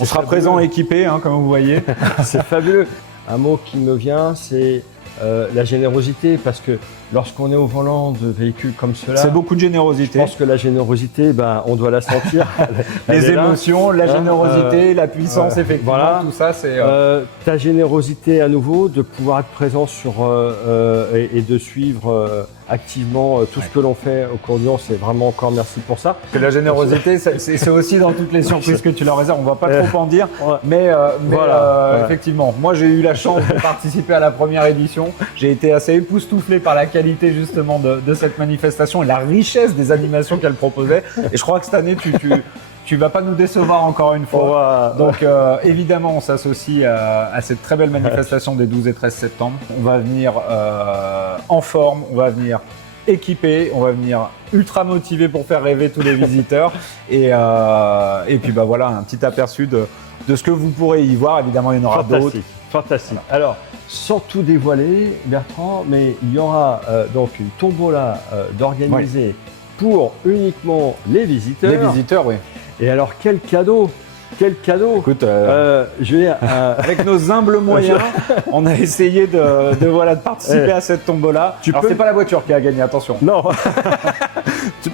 On sera présent équipé, hein, comme vous voyez. C'est fabuleux. Un mot qui me vient, c'est la générosité, parce que lorsqu'on est au volant de véhicules comme cela, C'est beaucoup de générosité. je pense que la générosité, on doit la sentir. Les Elle est là. émotions, la générosité, la puissance, effectivement, voilà. tout ça, c'est... Ta générosité à nouveau, de pouvoir être présent sur et de suivre activement tout ce que l'on fait au cours du Lyon, c'est vraiment encore merci pour ça. Que la générosité, c'est aussi dans toutes les surprises que tu leur réserves. On va pas trop en dire, Ouais. mais Voilà. effectivement, moi j'ai eu la chance de participer à la première édition. J'ai été assez époustouflé par la qualité justement de cette manifestation et la richesse des animations qu'elle proposait. Et je crois que cette année, tu vas pas nous décevoir encore une fois. Donc évidemment, on s'associe à cette très belle manifestation des 12 et 13 septembre. On va venir en forme, on va venir équipé, on va venir ultra motivé pour faire rêver tous les visiteurs. Et puis voilà, un petit aperçu de ce que vous pourrez y voir. Évidemment, il y en aura d'autres. Fantastique, fantastique. Alors, sans tout dévoiler, Bertrand, mais il y aura donc une tombola d'organiser pour uniquement les visiteurs. Les visiteurs, oui. Et alors, quel cadeau! Quel cadeau! Écoute, je vais, avec nos humbles moyens, on a essayé de participer à cette tombola. Alors, peux- c'est pas la voiture qui a gagné, attention. non,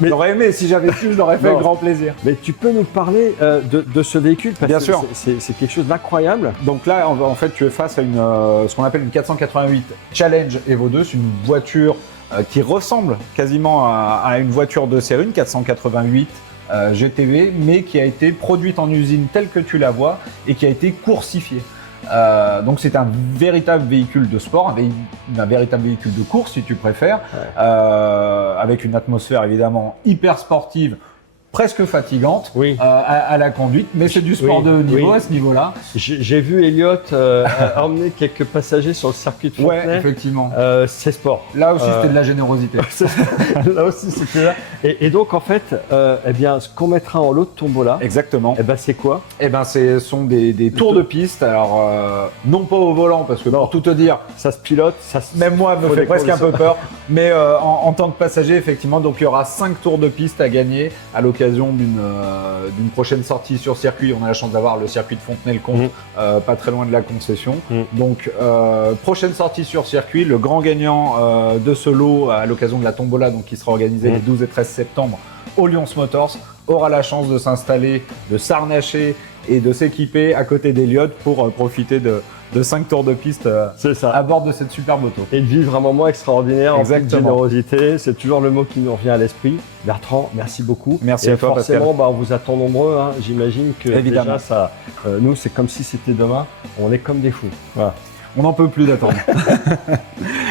J'aurais aimé, si j'avais pu, je l'aurais fait Non. avec grand plaisir. mais tu peux nous parler de ce véhicule parce Bien que sûr. c'est quelque chose d'incroyable. Donc là, en fait, tu es face à ce qu'on appelle une 488 Challenge Evo 2. C'est une voiture qui ressemble quasiment à une voiture de série, une 488 GTV, mais qui a été produite en usine telle que tu la vois et qui a été coursifiée. Donc c'est un véritable véhicule de sport, un véritable véhicule de course si tu préfères, avec une atmosphère évidemment hyper sportive, presque fatigante Oui. à la conduite, mais c'est du sport Oui, de haut niveau oui. à ce niveau-là. J'ai vu Elliot emmener quelques passagers sur le circuit de Ouais, Fontenay. effectivement. C'est sport. Là aussi, c'était de la générosité. Là aussi, c'est que là. Et donc, en fait, eh bien, ce qu'on mettra en lot de tombola, Exactement. eh ben, c'est quoi? Eh ben, ce sont des tours de piste. Alors, non pas au volant, parce que pour tout te dire, Ça se pilote, ça se... même moi, me Faut fait des presque un peu conditions. peur. Mais en tant que passager, effectivement, donc il y aura 5 tours de piste à gagner à l'occasion d'une prochaine sortie sur circuit. On a la chance d'avoir le circuit de Fontenay-le-Comte, pas très loin de la concession. Donc, prochaine sortie sur circuit. Le grand gagnant de ce lot à l'occasion de la tombola, donc qui sera organisée les 12 et 13 septembre au Lyons Motors, aura la chance de s'installer, de s'arnacher et de s'équiper à côté d'Elliott pour profiter de 5 tours de piste C'est ça. à bord de cette superbe auto. Et de vivre un moment extraordinaire en toute Exactement. générosité. C'est toujours le mot qui nous revient à l'esprit. Bertrand, merci beaucoup. Merci et à toi, forcément, on vous attend nombreux. Hein. J'imagine que Évidemment. déjà, ça, nous, c'est comme si c'était demain. On est comme des fous. Voilà. On n'en peut plus d'attendre.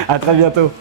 À très bientôt.